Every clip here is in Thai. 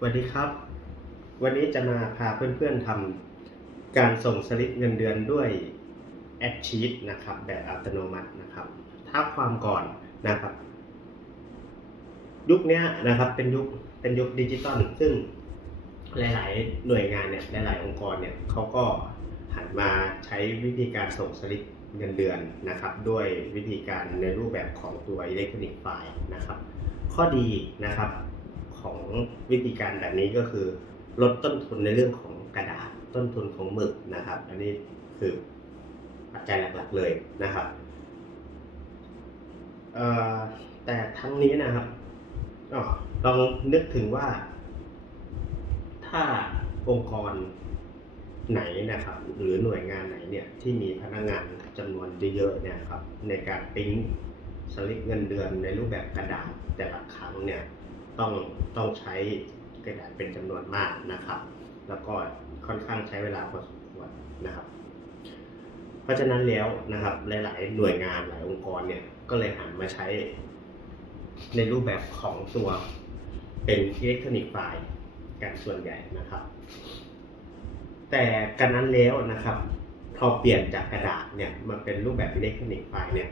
สวัสดีครับ วันนี้จะมาพาเพื่อนๆทำการส่งสลิปเงินเดือนด้วยแอดชีตนะครับ แบบอัตโนมัตินะครับท้าความก่อนนะครับ ยุคนี้นะครับเป็นยุคเป็นยุคดิจิตอลซึ่งหลายๆหน่วยงานเนี่ยหลายๆองค์กรเนี่ยเขาก็หันมาใช้วิธีการส่งสลิปเงินเดือนนะครับ ด้วยวิธีการในรูปแบบของตัวอิเล็กทรอนิกส์ไฟล์นะครับ ข้อดีนะครับ ของวิธีการแบบนี้ก็คือ ลดต้นทุนในเรื่องของกระดาษต้นทุนของหมึกนะครับ อันนี้คือปัจจัยหลักๆเลยนะครับแต่ทั้งนี้นะครับอลองนึกถึงว่า ถ้าองค์กรไหนนะครับ หรือหน่วยงานไหนเนี่ยที่มีพนักงานจำนวนเยอะๆเนี่ยครับ ในการปริ้นสลิปเงินเดือนในรูปแบบกระดาษแต่ละครั้งเนี่ย ต้องต้องใช้กระดาษเป็นจำนวนมากนะครับ แล้วก็ค่อนข้างใช้เวลาพอสมควรนะครับ เพราะฉะนั้นแล้วนะครับหลายๆหน่วยงานหลายองค์กรเนี่ยก็เลยหันมาใช้ ในรูปแบบของตัวเป็นอิเล็กทรอนิกส์ไฟล์กันส่วนใหญ่นะครับ แต่กันนั้นแล้วนะครับพอเปลี่ยนจากกระดาษเนี่ยมาเป็นรูปแบบอิเล็กทรอนิกส์ไฟล์เนี่ย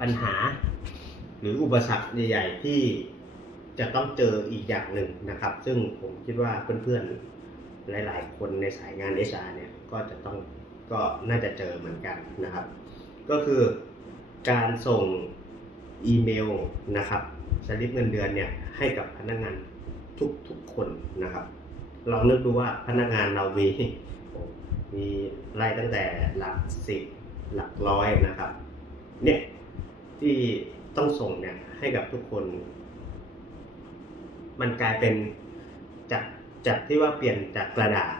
ปัญหาหรืออุปสรรคใหญ่ ๆ ที่ จะต้องเจออีกอย่างหนึ่งนะครับ ซึ่งผมคิดว่าเพื่อนๆ หลาย ๆ คนในสายงาน HR เนี่ยก็จะต้องก็น่าจะเจอเหมือนกันนะครับ ก็คือการส่งอีเมลนะครับสลิปเงินเดือนเนี่ยให้กับพนักงานทุกๆคนนะครับลองนึกดูว่าพนักงานเรามีมีไล่ตั้งแต่หลักสิบหลักร้อยนะครับ เนี่ยที่ต้องส่งเนี่ยให้กับทุกคน มันกลายเป็นจากจากที่ว่าเปลี่ยนจากกระดาษ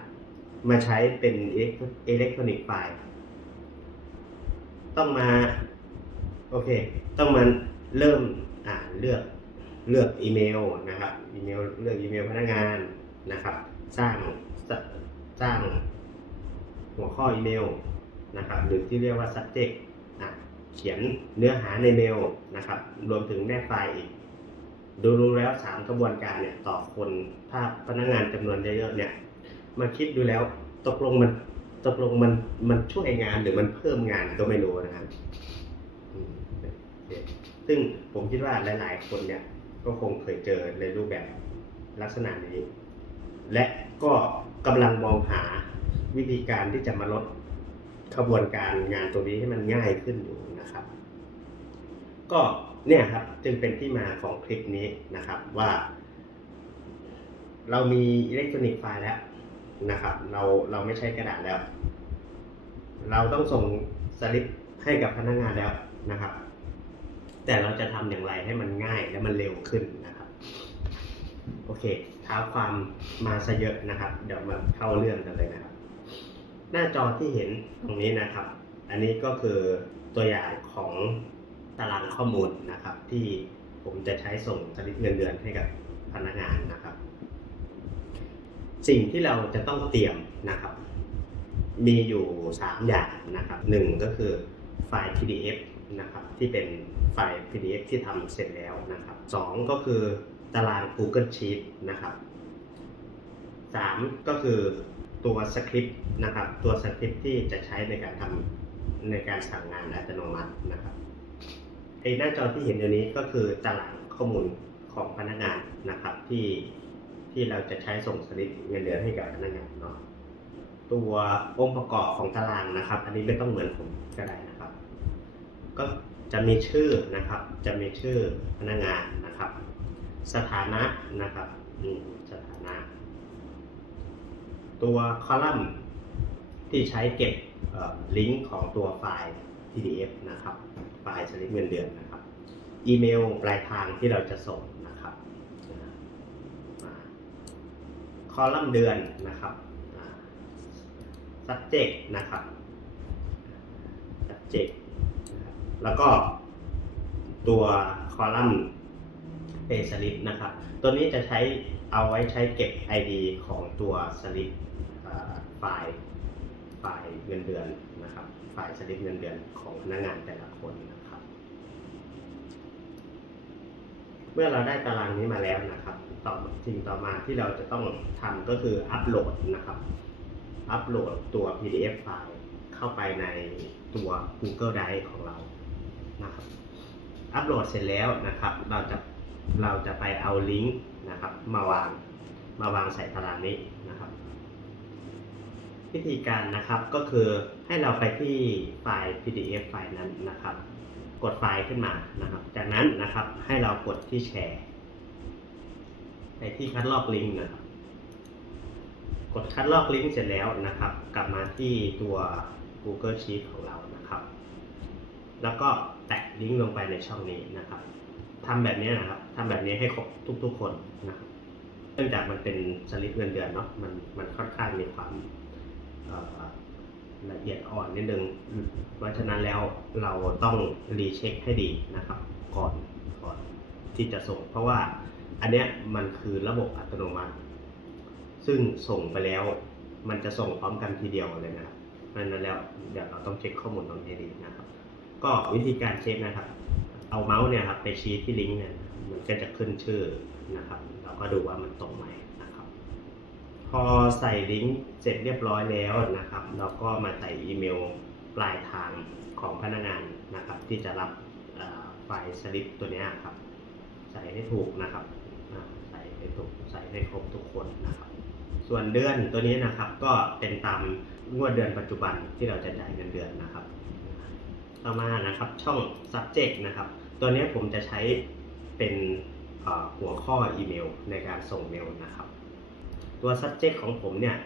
มาใช้เป็นอิเล็กทรอนิกส์ไฟล์ ต้องมา โอเค ต้องมาเริ่มอ่านเลือกเลือกอีเมลนะครับอีเมลเลือกอีเมลพนักงานนะครับ สร้างสร้างหัวข้ออีเมลนะครับ หรือที่เรียกว่า subject เขียนเนื้อหาในเมลนะครับ รวมถึงแนบไฟล์อีก ดูดูแล้วสามกระบวนการเนี่ยต่อคนถ้าพนักงานจำนวนเยอะๆเนี่ยมาคิดดูแล้วตกลงมันตกลงมันมันช่วยงานหรือมันเพิ่มงานก็ไม่รู้นะครับซึ่งผมคิดว่าหลาย ๆ คนเนี่ยก็คงเคยเจอในรูปแบบลักษณะนี้ และก็กำลังมองหาวิธีการที่จะมาลดขบวนการงานตรงนี้ให้มันง่ายขึ้นอยู่นะครับ ก็ เนี่ยครับจึงเป็นที่มาของคลิปนี้นะครับว่า เรามีอิเล็กทรอนิกส์ไฟล์แล้วนะครับ เราเราไม่ใช้กระดาษแล้ว เราต้องส่งสลิปให้กับพนักงานแล้วนะครับ แต่เราจะทำอย่างไรให้มันง่ายและมันเร็วขึ้นนะครับ โอเคท้าความมาซะเยอะนะครับ เดี๋ยวมาเข้าเรื่องกันเลยนะครับ หน้าจอที่เห็นตรงนี้นะครับ อันนี้ก็คือตัวอย่างของ ตารางข้อมูลนะครับ ที่ผมจะใช้ส่งสลิปเงินเดือนให้กับพนักงานนะครับ สิ่งที่เราจะต้องเตรียมนะครับ มีอยู่ 3 อย่างนะครับหนึ่งก็คือไฟล์ PDF นะครับที่เป็นไฟล์ PDF ที่ทำเสร็จแล้วนะครับสองก็คือตาราง Google Sheet นะครับสามก็คือตัวสคริปต์นะครับ ตัวสคริปต์ที่จะใช้ในการทำในการสั่งงานอัตโนมัตินะครับ อ้หน้าจอที่เห็นอยู่นี้ก็คือตารางข้อมูลของพนักงานนะครับที่ที่เราจะใช้ส่งสลิปเงินเดือนให้กับพนักงานเนาะตัวองค์ประกอบของตารางนะครับ อันนี้ไม่ต้องเหมือนผมก็ได้นะครับ ก็จะมีชื่อนะครับ จะมีชื่อพนักงานนะครับ สถานะนะครับสถานะ ตัวคอลัมน์ที่ใช้เก็บลิงก์ของตัวไฟล์ PDF นะครับ ไฟล์สลิปเงินเดือนนะครับ อีเมลปลายทางที่เราจะส่งนะครับคอลัมน์เดือนนะครับ subject นะครับ subject แล้วก็ตัวคอลัมน์ pay slip นะครับ ตัวนี้จะใช้เอาไว้ใช้เก็บ ID ของตัวสลิปไฟล์ไฟล์เงินเดือนนะครับ ไฟล์สลิปเงินเดือนของพนักงานแต่ละคนนะครับ เมื่อเราได้ตารางนี้มาแล้วนะครับ ต่อสิ่งต่อมาที่เราจะต้องทำก็คืออัปโหลดนะครับ อัปโหลดตัว PDF ไฟล์เข้าไปในตัว Google Drive ของเรานะครับอัปโหลดเสร็จแล้วนะครับ เราจะเราจะไปเอาลิงก์นะครับ มาวางมาวางใส่ตารางนี้นะครับ วิธีการนะครับก็คือให้เราไปที่ไฟล์ PDF ไฟล์นั้นนะครับ ดไฟล์ขึ้นมานะครับ จากนั้นนะครับให้เรากดที่แชร์ไปที่คัดลอกลิงก์นะครับ กดคัดลอกลิงก์เสร็จแล้วนะครับ กลับมาที่ตัว Google Sheet ของเรานะครับ แล้วก็แตะลิงก์ลงไปในช่องนี้นะครับทำแบบนี้นะครับทำแบบนี้ให้ครบทุก ๆ คนนะครับเนื่องจากมันเป็นสลิปเงินเดือนเนาะมันมันค่อนข้างมีความ ละเอียดอ่อนนิดนึงเพราะฉะนั้นแล้วเราต้องรีเช็คให้ดีนะครับก่อนก่อนที่จะส่ง เพราะว่าอันเนี้ยมันคือระบบอัตโนมัติ ซึ่งส่งไปแล้ว มันจะส่งพร้อมกันทีเดียวเลยนะครับเพราะฉะนั้นแล้วเดี๋ยวเราต้องเช็คข้อมูลตรงนี้ให้ดีนะครับ ก็วิธีการเช็คนะครับ เอาเมาส์เนี่ยครับไปชี้ที่ลิงก์เนี่ยมันก็จะขึ้นชื่อนะครับ เราก็ดูว่ามันตรงไหมนะครับ พอใส่ลิงก์เสร็จเรียบร้อยแล้วนะครับ เราก็มาใส่อีเมลปลายทางของพนักงานนะครับ ที่จะรับไฟล์สลิปตัวนี้ครับ ใส่ให้ถูกนะครับใส่ให้ถูกใส่ให้ครบทุกคนนะครับ ส่วนเดือนตัวนี้นะครับก็เป็นตามงวดเดือนปัจจุบันที่เราจะจ่ายเงินเดือนนะครับ ต่อมานะครับช่อง subject นะครับ ตัวนี้ผมจะใช้เป็นหัวข้ออีเมลในการส่งเมลนะครับ ตัว subject ของผมเนี่ย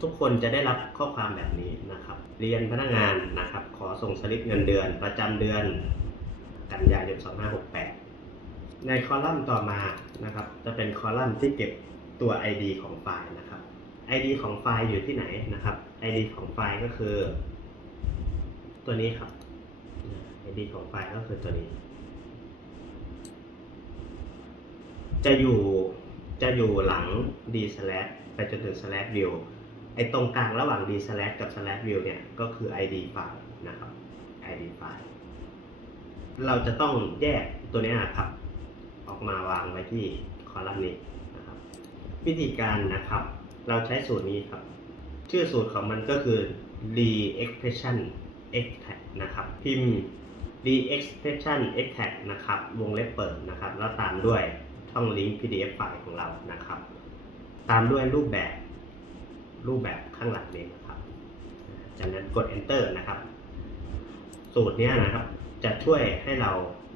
ทุกคนจะได้รับข้อความแบบนี้นะครับ เรียนพนักงานนะครับ ขอส่งสลิปเงินเดือน ประจำเดือน กันยายน 2568 ในคอลัมน์ต่อมานะครับ จะเป็นคอลัมน์ที่เก็บตัว ID ของไฟล์นะครับ ID ของไฟล์อยู่ที่ไหนนะครับ ID ของไฟล์ก็คือ ตัวนี้ครับ ID ของไฟล์ก็คือตัวนี้ จะอยู่ จะอยู่หลัง d slash ไปจนถึง slash view ไอ้ตรงกลางระหว่าง d slash กับ slash view เนี่ยก็คือ id ไฟล์นะครับ id ไฟล์เราจะต้องแยกตัวนี้ยครับ ออกมาวางไว้ที่คอลัมน์นี้นะครับ วิธีการนะครับ เราใช้สูตรนี้ครับ ชื่อสูตรของมันก็คือ re expression extract นะครับ พิมพ์ re expression extract นะครับ วงเล็บเปิดนะครับ แล้วตามด้วย ช่องลิงก์ pdf ไฟล์ของเรานะครับ ตามด้วยรูปแบบรูปแบบข้างหลังนี้นะครับ จากนั้นกด enter นะครับ สูตรนี้นะครับ จะช่วยให้เรา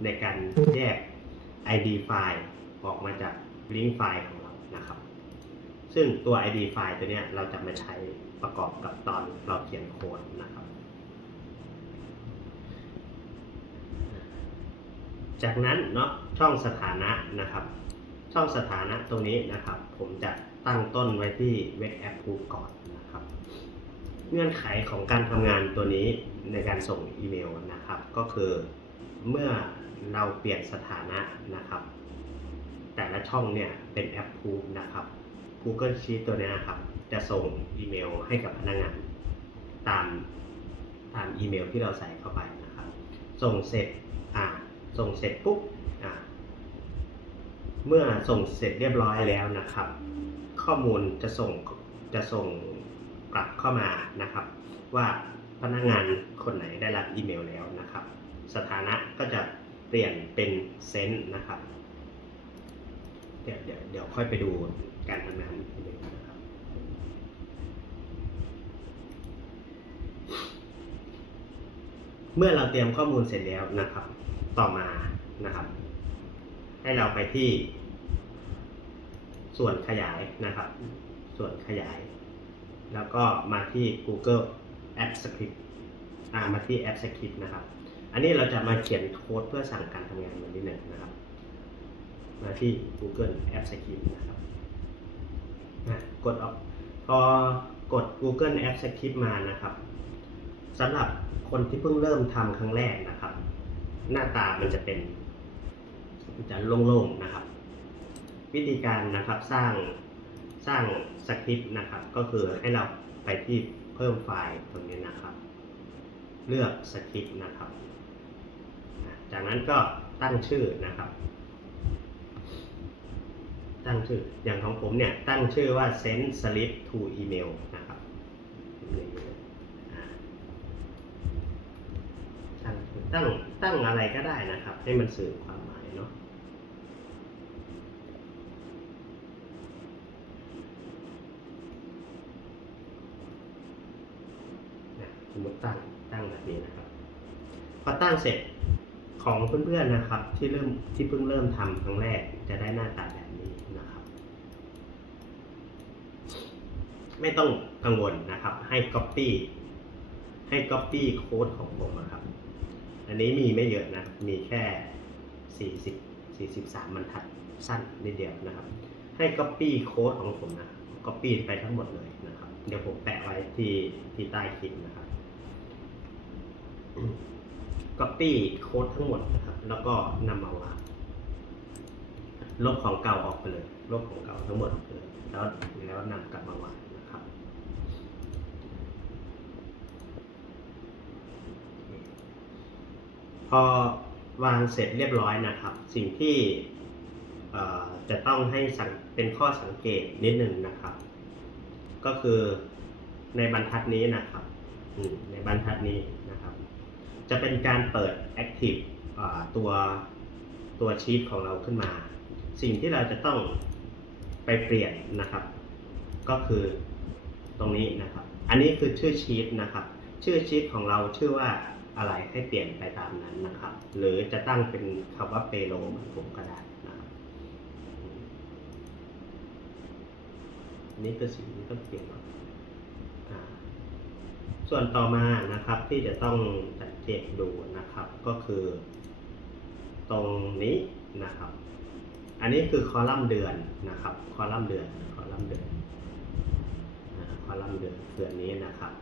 ในการแยก id ไฟล์ออกมาจากลิงก์ไฟล์ของเรานะครับ ซึ่งตัว id ไฟล์ตัวนี้เราจะมาใช้ประกอบกับตอนเราเขียนโค้ดนะครับ จากนั้นเนาะช่องสถานะนะครับ ช่องสถานะตรงนี้นะครับ ผมจะตั้งต้นไว้ที่ web app proof ก่อนนะครับ เงื่อนไขของการทำงานตัวนี้ในการส่งอีเมลนะครับ ก็คือเมื่อเราเปลี่ยนสถานะนะครับ แต่ละช่องเนี่ยเป็นแอปพูนะครับ Google Sheet ตัวนี้ยครับ จะส่งอีเมลให้กับพนักงาน ตามตามอีเมลที่เราใส่เข้าไปนะครับ ส่งเสร็จอ่าส่งเสร็จปุ๊บอ่า เมื่อส่งเสร็จเรียบร้อยแล้วนะครับ ข้อมูลจะส่งจะส่งกลับเข้ามานะครับ ว่าพนักงานคนไหนได้รับอีเมลแล้วนะครับ สถานะก็จะเปลี่ยนเป็นเซนต์นะครับ เดี๋ยวเดี๋ยวเดี๋ยวค่อยไปดูการทำงานอีกทีหนึงนะครับเมื่อเราเตรียมข้อมูลเสร็จแล้วนะครับ ต่อมานะครับ ให้เราไปที่ ส่วนขยายนะครับ ส่วนขยาย แล้วก็มาที่ Google App Script อ่ามาที่ App Script นะครับ อันนี้เราจะมาเขียนโค้ดเพื่อสั่งการทำงานมันนิดหนึ่งนะครับ มาที่ Google App Script นะครับอะกดออกพอกด Google App Script มานะครับสำหรับคนที่เพิ่งเริ่มทำครั้งแรกนะครับ หน้าตามันจะเป็น จะโล่งๆนะครับ วิธีการนะครับสร้างสร้างสคริปต์นะครับ ก็คือให้เราไปที่เพิ่มไฟล์ตรงนี้นะครับ เลือกสคริปต์นะครับ จากนั้นก็ตั้งชื่อนะครับ ตั้งชื่ออย่างของผมเนี่ยตั้งชื่อว่า send slip to email นะครับตั้งตั้งตั้งอะไรก็ได้นะครับ ให้มันสื่อความหมายเนาะ นะสมม ตั้งตั้งแบบนี้นะครับ พอตั้งเสร็จของเพื่อนๆนะครับ ที่เริ่มที่เพิ่งเริ่มทำครั้งแรกจะได้หน้าตาแบบนี้นะครับ ไม่ต้องกังวลนะครับ ให้ copy ให้ copy โค้ดของผมนะครับ อันนี้มีไม่เยอะนะ มีแค่ 40 43บรรทัดสั้นนิดเดียวนะครับ ให้ copy โค้ดของผมนะ copy ไปทั้งหมดเลยนะครับ เดี๋ยวผมแปะไว้ที่ที่ใต้คลิปนะครับ copy โค้ดทั้งหมดนะครับ แล้วก็นำมาวางลบของเก่าออกไปเลย ลบของเก่าทั้งหมดออกไปเลยแล้วแล้วนำกลับมาวางนะครับ พอวางเสร็จเรียบร้อยนะครับ สิ่งที่จะต้องให้สังเป็นข้อสังเกตนิดหนึ่งนะครับ ก็คือในบรรทัดนี้นะครับในบรรทัดนี้ จะเป็นการเปิด Active ตัวตัวชีตของเราขึ้นมา สิ่งที่เราจะต้องไปเปลี่ยนนะครับ ก็คือตรงนี้นะครับ อันนี้คือชื่อชีตนะครับ ชื่อชีตของเราชื่อว่าอะไรให้เปลี่ยนไปตามนั้นนะครับ หรือจะตั้งเป็นคำว่าเปโลเหมือนผมก็ได้นะครับนนี้คือสิ่งที่ต้องเปลี่ยนนอ่าส่วนต่อมานะครับที่จะต้องสั เกตดูนะครับ ก็คือ ตรงนี้นะครับ อันนี้คือคอลัมน์เดือนนะครับ คอลัมน์เดือน คอลัมน์เดือนคอลัมน์เดือนคือนนี้นะครับ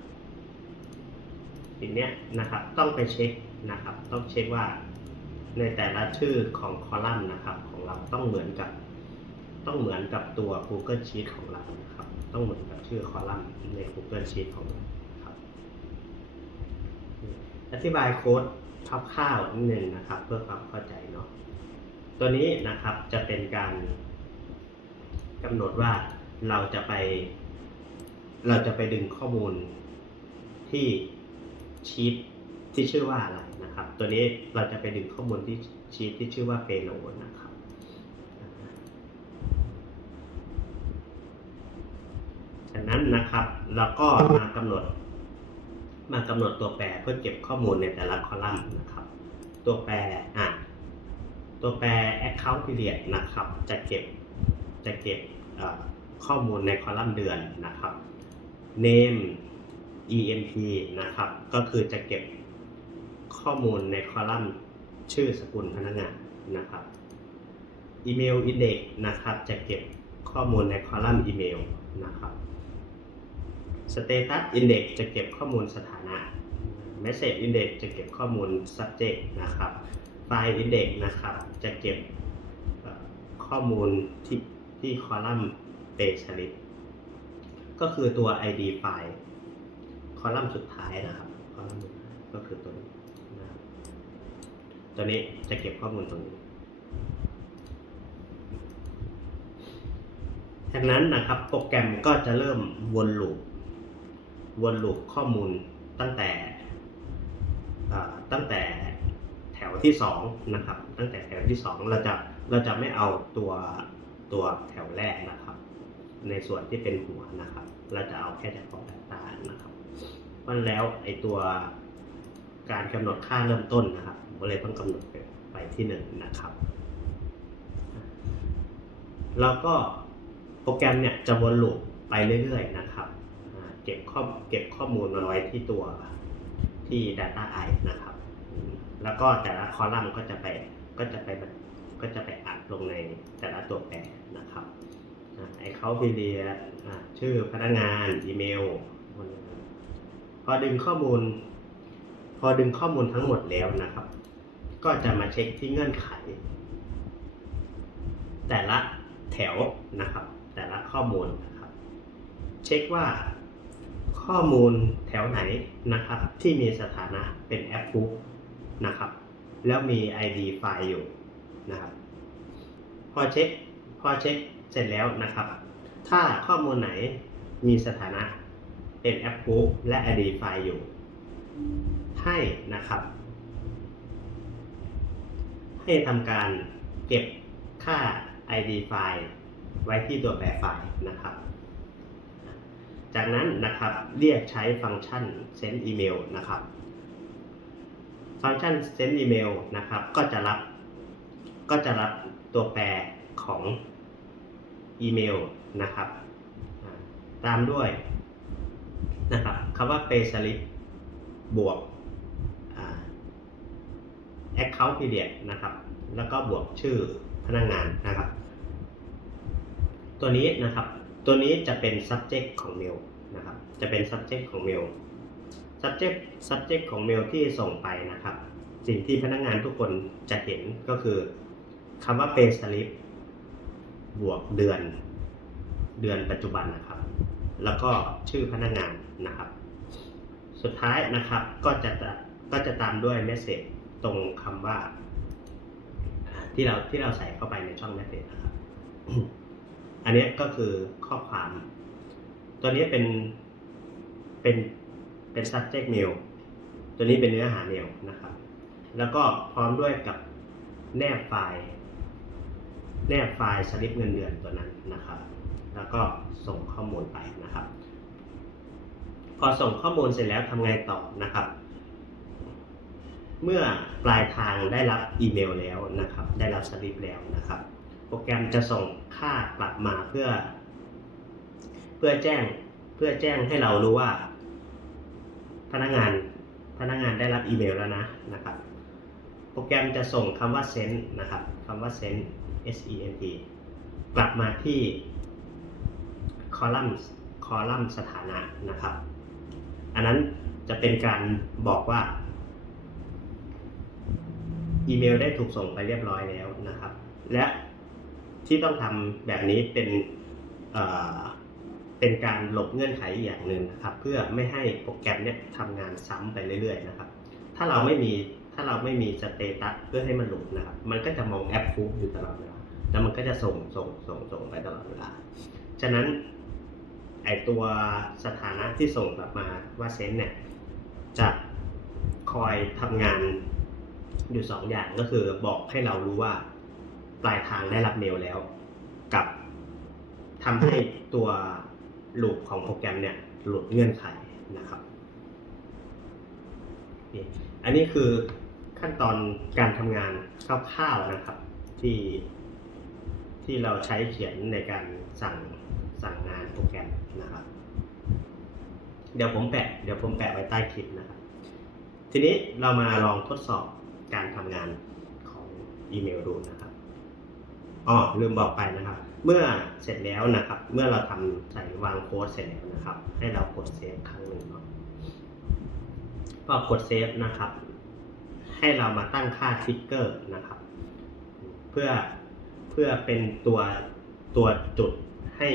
ทีเนี้ยนะครับ ต้องไปเช็คนะครับ ต้องเช็คว่าในแต่ละชื่อของคอลัมน์นะครับ ของเราต้องเหมือนกับ ต้องเหมือนกับตัว Google Sheet ของเรานะครับ ต้องเหมือนกับชื่อคอลัมน์ใน Google Sheet ของเรา อธิบายโค้ดคร่าวๆนิดนึงนะครับ เพื่อความเข้าใจเนาะตัวนี้นะครับจะเป็นการกำหนดว่าเราจะไป เราจะไปดึงข้อมูลที่ชีตที่ชื่อว่าอะไรนะครับ ตัวนี้เราจะไปดึงข้อมูลที่ชีตที่ชื่อว่าเปโลนะครับจากนั้นนะครับเราก็มากำหนด มากำหนดตัวแปรเพื่อเก็บข้อมูลในแต่ละคอลัมน์นะครับ ตัวแปรอะตัวแปร account period นะครับ จะเก็บจะเก็บข้อมูลในคอลัมน์เดือนนะครับ name emp นะครับ ก็คือจะเก็บข้อมูลในคอลัมน์ชื่อสกุลพนักงานนะครับ email index นะครับ จะเก็บข้อมูลในคอลัมน์อีเมลนะครับ Status Index จะเก็บข้อมูลสถานะ Message Index จะเก็บข้อมูล subject นะครับ File Index นะครับจะเก็บข้อมูลที่ที่คอลัมน์ Page List ก็คือตัว ID ไฟล์คอลัมน์สุดท้ายนะครับคอลัมน์ก็คือตัวนี้นะครับตัวนี้จะเก็บข้อมูลตรงนี้จากนั้นนะครับโปรแกรมก็จะเริ่มวนลูป วนลูปข้อมูลตั้งแต่ตั้งแต่แถวที่สองนะครับ ตั้งแต่แถวที่สองเราจะเราจะไม่เอาตัวตัวแถวแรกนะครับ ในส่วนที่เป็นหัวนะครับ เราจะเอาแค่เฉพาะ Data นะครับเพราะฉะนั้นแล้วไอตัวการกำหนดค่าเริ่มต้นนะครับผมก็เลยต้องกำหนดไปไปที่หนึ่งนะครับแล้วก็โปรแกรมเนี่ยจะวนลูปไปเรื่อยๆนะครับ เก็บข้อเก็บข้อมูลมาไว้ที่ตัวที่ Data i นะครับ แล้วก็แต่ละคอลัมน์ก็จะไปก็จะไปก็จะไปอัดลงในแต่ละตัวแปรนะครับไอเขาพีเดียชื่อพนักงานอีเมล พอดึงข้อมูล พอดึงข้อมูลทั้งหมดแล้วนะครับ ก็จะมาเช็คที่เงื่อนไข แต่ละแถวนะครับ แต่ละข้อมูลนะครับ เช็คว่า ข้อมูลแถวไหนนะครับ ที่มีสถานะเป็นแอปบุ๊กนะครับ แล้วมี ID ไฟล์อยู่นะครับพอเช็คพอเช็คเสร็จแล้วนะครับ ถ้าข้อมูลไหนมีสถานะเป็น approve และ id ไฟล์อยู่ ให้นะครับ ให้ทำการเก็บค่า id ไฟล์ไว้ที่ตัวแปรไฟล์นะครับ จากนั้นนะครับเรียกใช้ฟังก์ชัน send email นะครับ ฟังก์ชัน send email นะครับ ก็จะรับ ก็จะรับตัวแปรของอีเมลนะครับ ตามด้วยนะครับคำว่า pay slip บวก account period นะครับ แล้วก็บวกชื่อพนักงงานนะครับ ตัวนี้นะครับ ตัวนี้จะเป็น subject ของ mail นะครับ จะเป็น subject ของ mail subject subject ของ mail ที่ส่งไปนะครับ สิ่งที่พนักงานทุกคนจะเห็นก็คือคำว่า pay slip บวกเดือน เดือนปัจจุบันนะครับ แล้วก็ชื่อพนักงานนะครับ สุดท้ายนะครับก็จะก็จะตามด้วยเมสเซจตรงคำว่า ที่เราที่เราใส่เข้าไปในช่องเมสเซจนะครับ อันนี้ก็คือข้อความ ตัวนี้เป็นเป็นเป็น subject mail ตัวนี้เป็นเนื้อหา mail นะครับ แล้วก็พร้อมด้วยกับแนบไฟล์ แนบไฟล์สลิปเงินเดือนตัวนั้นนะครับ แล้วก็ส่งข้อมูลไปนะครับ พอส่งข้อมูลเสร็จแล้วทำไงต่อนะครับ เมื่อปลายทางได้รับอีเมลแล้วนะครับ ได้รับสลิปแล้วนะครับ โปรแกรมจะส่งค่ากลับมาเพื่อ เพื่อแจ้งเพื่อแจ้งให้เรารู้ว่า พนักงานพนักงานได้รับอีเมลแล้วนะนะครับ โปรแกรมจะส่งคำว่า send นะครับคำว่า send S E N D กลับมาที่คอลัมน์คอลัมน์สถานะนะครับ อันนั้นจะเป็นการบอกว่า อีเมลได้ถูกส่งไปเรียบร้อยแล้วนะครับ และ ที่ต้องทำแบบนี้เป็นเป็นการหลบเงื่อนไขอย่างหนึ่งนะครับ เพื่อไม่ให้โปรแกรมเนี่ยทำงานซ้ำไปเรื่อยๆนะครับ ถ้าเราไม่มีถ้าเราไม่มีสเตตัสเพื่อให้มันหลุดนะครับ มันก็จะมองแอปฟูอยู่ตลอดเวลาแล้วมันก็จะส่งส่งส่งส่งไปตลอดเวลา ฉะนั้นไอตัวสถานะที่ส่งกลับมาว่าเซนเนี่ยจะคอยทำงานอยู่สองอย่างก็คือบอกให้เรารู้ว่า ปลายทางได้รับเมลแล้ว กับทำให้ตัวลูปของโปรแกรมเนี่ยหลุดเงื่อนไขนะครับ อันนี้คือขั้นตอนการทำงานคร่าวๆนะครับ ที่ที่เราใช้เขียนในการสั่งสั่งงานโปรแกรมนะครับ เดี๋ยวผมแปะเดี๋ยวผมแปะไว้ใต้คลิปนะครับ ทีนี้เรามาลองทดสอบการทำงานของอีเมลดูนะครับ อ๋อลืมบอกไปนะครับ เมื่อเสร็จแล้วนะครับ เมื่อเราทำใส่วางโค้ดเสร็จแล้วนะครับ ให้เรากดเซฟครั้งหนึ่งเนาะพอกดเซฟนะครับ ให้เรามาตั้งค่าทริกเกอร์นะครับ เพื่อเพื่อเป็นตัวตัวจุดให้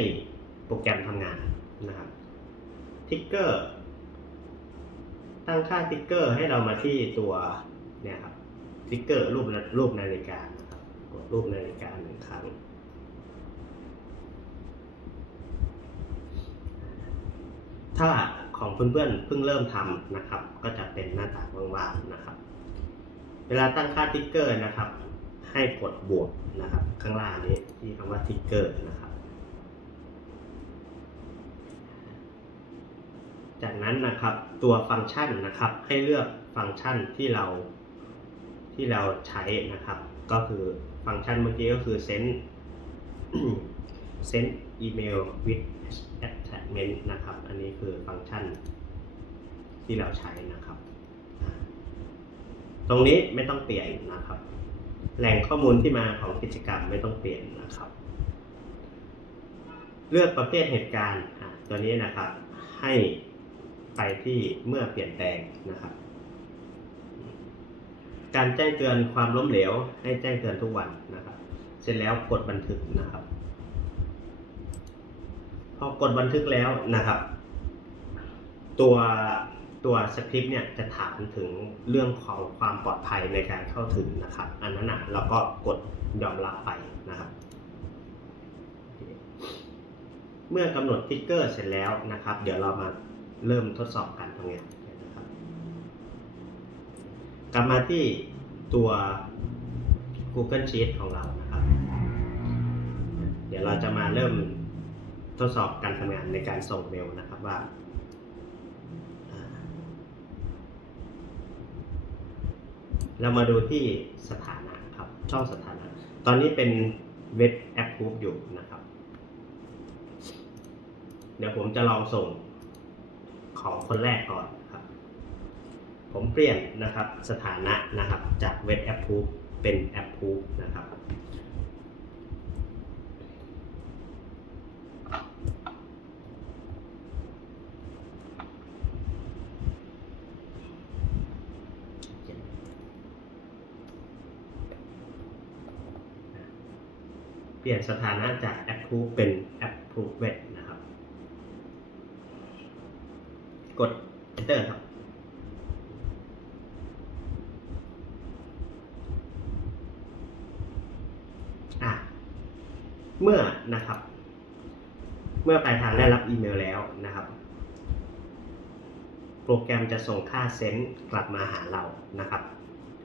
โปรแกรมทำงานนะครับทิกเกอร์ตั้งค่าทิกเกอร์ให้เรามาที่ตัวเนี่ยครับทิกเกอร์รูปรูปนาฬิกา กดรูปนาฬิกาหนึ่งครั้ง ถ้าของเพื่อนๆเพิ่งเริ่มทำนะครับ ก็จะเป็นหน้าต่างว่างๆนะครับ เวลาตั้งค่าทิกเกอร์นะครับ ให้กดบวกนะครับ ข้างล่างนี้ที่คำว่าทิกเกอร์นะครับ จากนั้นนะครับตัวฟังก์ชันนะครับ ให้เลือกฟังก์ชันที่เราที่เราใช้นะครับ ก็คือ ฟังก์ชันเมื่อกี้ก็คือ send send email with attachment นะครับ อันนี้คือฟังก์ชันที่เราใช้นะครับ ตรงนี้ไม่ต้องเปลี่ยนนะครับ แหล่งข้อมูลที่มาของกิจกรรมไม่ต้องเปลี่ยนนะครับ เลือกประเภทเหตุการณ์ตัวนี้นะครับ ให้ไปที่เมื่อเปลี่ยนแปลงนะครับ การแจ้งเตือนความล้มเหลว ให้แจ้งเตือนทุกวันนะครับ เสร็จแล้วกดบันทึกนะครับ พอกดบันทึกแล้วนะครับ ตัวตัวสคริปต์เนี่ยจะถามถึงเรื่องของความปลอดภัยในการเข้าถึงนะครับ อันนั้นนะเราก็กดยอมรับไปนะครับ เมื่อกำหนดทิกเกอร์เสร็จแล้วนะครับ เดี๋ยวเรามาเริ่มทดสอบการทำงานนะครับ กลับมาที่ตัว Google Sheet ของเรานะครับ เดี๋ยวเราจะมาเริ่มทดสอบการทำงานในการส่งเมลนะครับว่าเรามาดูที่สถานะครับ ช่องสถานะ ตอนนี้เป็นเว็บแอปพูฟอยู่นะครับ เดี๋ยวผมจะลองส่งของคนแรกก่อน ผมเปลี่ยนนะครับสถานะนะครับจากเว็บแอปพูเป็นแอปพูนะครับเปลี่ยนสถานะจาก approve เป็น approve นะครับ กด enter ครับ อะ เมื่อนะครับ เมื่อปลายทางได้รับอีเมลแล้วนะครับ โปรแกรมจะส่งค่าเซนต์กลับมาหาเรานะครับ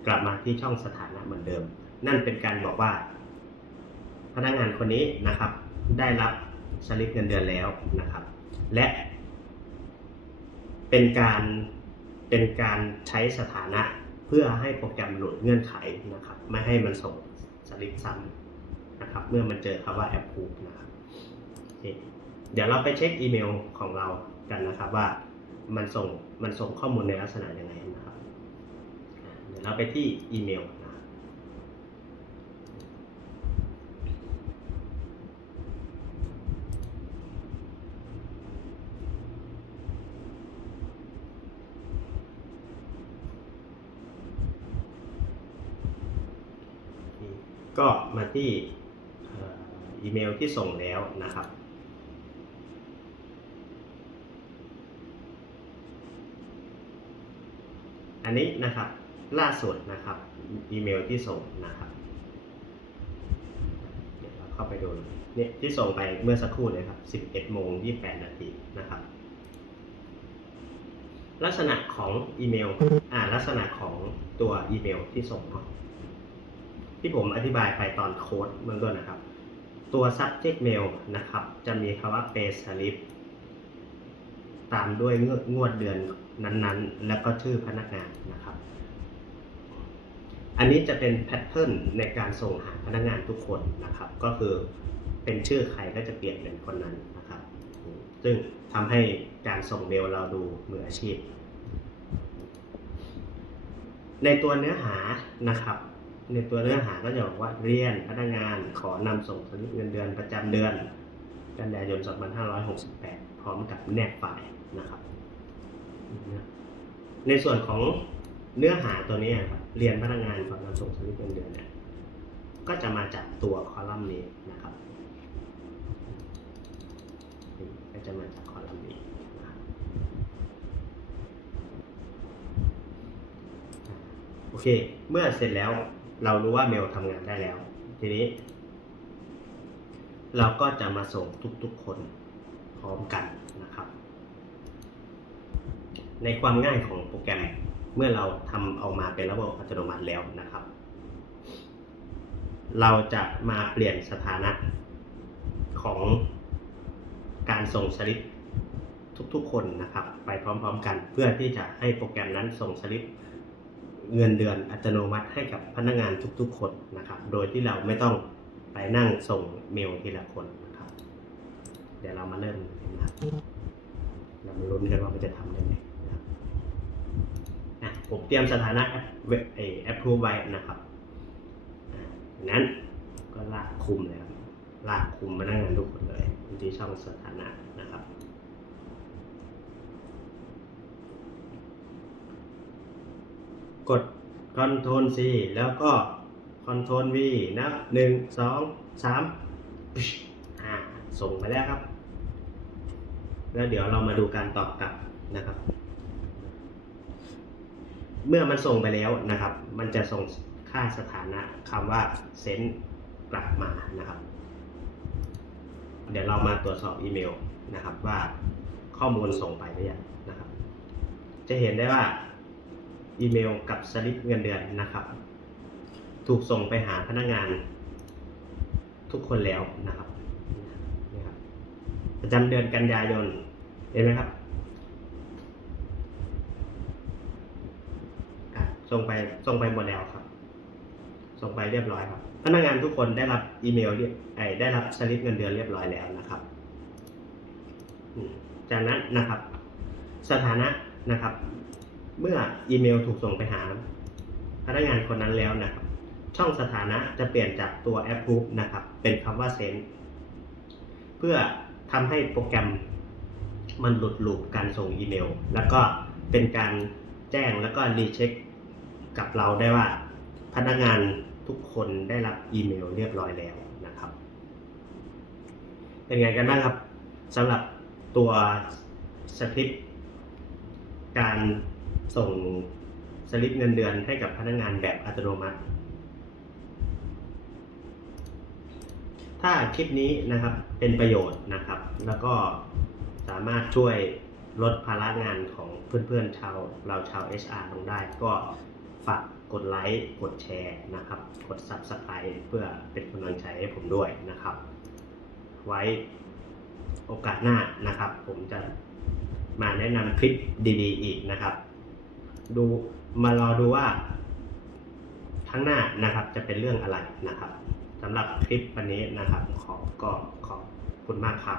กลับมาที่ช่องสถานะเหมือนเดิม นั่นเป็นการบอกว่า พนักงานคนนี้นะครับ ได้รับสลิปเงินเดือนแล้วนะครับ และ เป็นการเป็นการใช้สถานะเพื่อให้โปรแกรมหลุดเงื่อนไขนะครับ ไม่ให้มันส่งสลิปซ้ำ นะครับเมื่อมันเจอคำว่า approve นะครับเดี๋ยวเราไปเช็คอีเมลของเรากันนะครับว่ามันส่งมันส่งข้อมูลในลักษณะยังไงนะครับเดี๋ยวเราไปที่อีเมลนะก็มาที่ เมลที่ส่งแล้วนะครับ อันนี้นะครับล่าสุดนะครับอีเมลที่ส่งนะครับเดี๋ยวเราเข้าไปดูเนี่ยที่ส่งไปเมื่อสักครู่เลยครับ 11โมง28 นาทีนะครับ ลักษณะของอีเมลอ่าลักษณะของตัวอีเมลที่ส่งเนาะที่ผมอธิบายไปตอนโค้ดเบื้องต้นนะครับ ตัว subject mail นะครับ จะมีคำว่า pay slip ตามด้วยงวดงวดเดือนนั้นๆ แล้วก็ชื่อพนักงานนะครับ อันนี้จะเป็นแพทเทิร์นในการส่งหาพนักงานทุกคนนะครับ ก็คือเป็นชื่อใครก็จะเปลี่ยนเป็นคนนั้นนะครับ ซึ่งทำให้การส่งเมลเราดูมืออาชีพ ในตัวเนื้อหานะครับ ในตัวเนื้อหาก็จะบอกว่าเรียนพนักงานขอนำส่งสลิปเงินเดือนประจำเดือน กันยายน 2568 พร้อมกับแนบไฟล์นะครับ ในส่วนของเนื้อหาตัวนี้ครับเรียนพนักงานขอนำส่งสลิปเงินเดือนเนี่ยก็จะมาจากตัวคอลัมน์นี้นะครับนี่ก็จะมาจากคอลัมน์นี้โอเค เมื่อเสร็จแล้ว เรารู้ว่าเมลทำงานได้แล้ว ทีนี้ เราก็จะมาส่งทุกๆคนพร้อมกันนะครับ ในความง่ายของโปรแกรมเมื่อเราทำออกมาเป็นระบบอัตโนมัติแล้วนะครับ เราจะมาเปลี่ยนสถานะของการส่งสลิปทุกๆคนนะครับ ไปพร้อมๆกันเพื่อที่จะให้โปรแกรมนั้นส่งสลิป เงินเดือนอัตโนมัติให้กับพนักงานทุกๆ คนนะครับ โดยที่เราไม่ต้องไปนั่งส่งเมลทีละคนนะครับ เดี๋ยวเรามาเริ่มนะครับเรามาลุ้นกันว่ามันจะทำได้ไหมนะครับอะผมเตรียมสถานะแอปเว็บไอแอปพรูไว้นะครับนั้นก็ลากคุมเลยครับลากคุมพนักงานทุกคนเลยที่ช่องสถานะนะครับ กด Ctrl C แล้วก็ Ctrl V นับหนึ่งสองสามอ่าส่งไปแล้วครับ แล้วเดี๋ยวเรามาดูการตอบกลับนะครับ เมื่อมันส่งไปแล้วนะครับ มันจะส่งค่าสถานะคำว่าเซนกลับมานะครับ เดี๋ยวเรามาตรวจสอบอีเมลนะครับว่าข้อมูลส่งไปหรือยังนะครับ จะเห็นได้ว่า อีเมลกับสลิปเงินเดือนนะครับ ถูกส่งไปหาพนักงานทุกคนแล้วนะครับนี่ครับ ประจำเดือนกันยายนเห็นไหมครับส่งไปส่งไปหมดแล้วครับ ส่งไปเรียบร้อยครับ พนักงานทุกคนได้รับอีเมลเรียบไอได้รับสลิปเงินเดือนเรียบร้อยแล้วนะครับ จากนั้นนะครับ สถานะนะครับ เมื่ออีเมลถูกส่งไปหาพนักงานคนนั้นแล้วนะครับ ช่องสถานะจะเปลี่ยนจากตัว approve นะครับ เป็นคำว่า send เพื่อทำให้โปรแกรมมันหลุดลูปการส่งอีเมล แล้วก็เป็นการแจ้งแล้วก็รีเช็คกับเราได้ว่า พนักงานทุกคนได้รับอีเมลเรียบร้อยแล้วนะครับ เป็นไงกันบ้างครับสำหรับตัวสคริปต์การ ส่งสลิปเงินเดือนให้กับพนักงานแบบอัตโนมัติ ถ้าคลิปนี้นะครับเป็นประโยชน์นะครับ แล้วก็สามารถช่วยลดภาระงานของเพื่อนๆชาวเราชาว HR ลงได้ ก็ฝากกดไลค์กดแชร์นะครับ กด Subscribe เพื่อเป็นกำลังใจให้ผมด้วยนะครับ ไว้โอกาสหน้านะครับ ผมจะมาแนะนำคลิปดีๆ อีกนะครับ ดูมารอดูว่าข้างหน้านะครับจะเป็นเรื่องอะไรนะครับสำหรับคลิปวันนี้นะครับขอก็ขอบคุณมากครับ